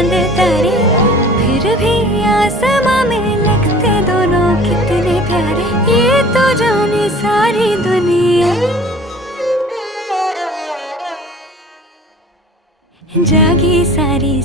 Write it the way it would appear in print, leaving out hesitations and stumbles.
चांद तारे, फिर भी आसमां में लगते दोनों कितने प्यारे। ये तो जाने सारी दुनिया, जागी सारी